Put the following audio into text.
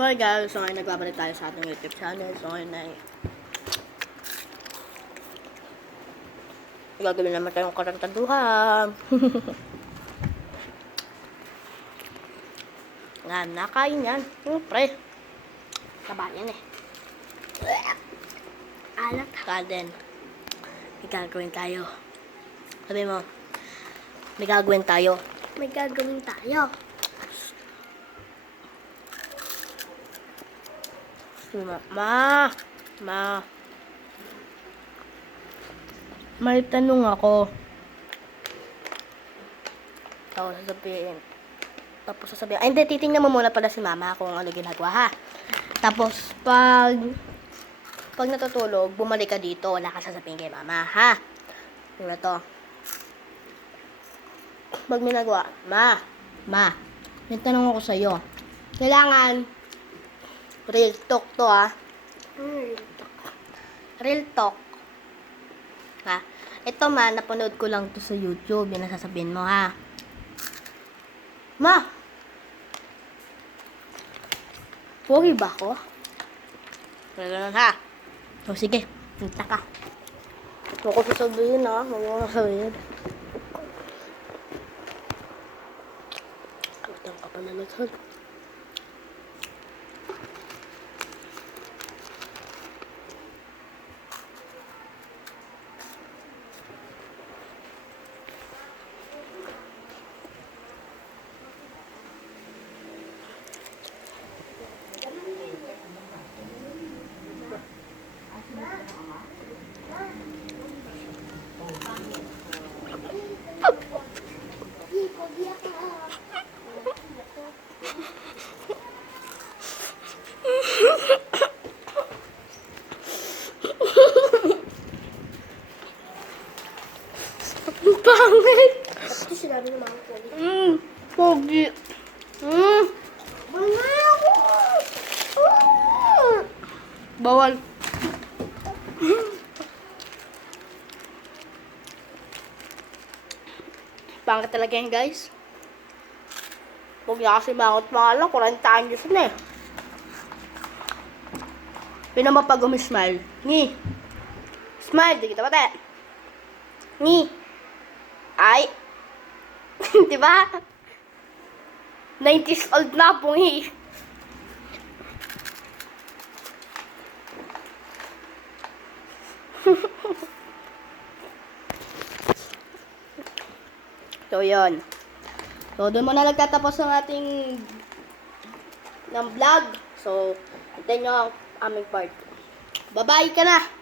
So hi guys, so ngayon nagbabalik tayo sa ating YouTube channel. So ngayon ay gagawin naman tayong karantaduhan. Nga, nakain yan. Siyempre. Taba yan eh. Alat ka din. May gagawin tayo. Sabi mo, may gagawin tayo. May gagawin tayo. Ma. May tanong ako. Tapos sasabihin, ay hindi, titingnan mo muna pala si mama kung ano ginagawa ha. Tapos, pag natutulog, bumalik ka dito, wala ka sasabihin kay mama ha. Ano na to? Pag may nagawa, ma, may tanong ako sa'yo. Kailangan, real talk to ha. Real talk. Ha? Ito napanood ko lang to sa YouTube. Yan ang sasabihin mo ha. Ma! Pogi ba ako? Ganun ha. O sige, punta ka. Huwag ko sasabihin ha. Huwag ko sasabihin. Kalutang ka pa na nagsal. Pangit! Ito sinabi ng mga pogi. Pogi. Bangay ako! Bawal. Pangit talaga yan, guys. Huwag niya kasi mangot mga lang. 40 anyos na eh. Pinamapag umi-smile. Ni. Smile. Di kita pati. Ni. Ay. Diba? 90s old na po eh. So, yun. So, doon muna nagtatapos ang ating ng vlog. So, hintayin nyo ang aming part. Bye-bye ka na!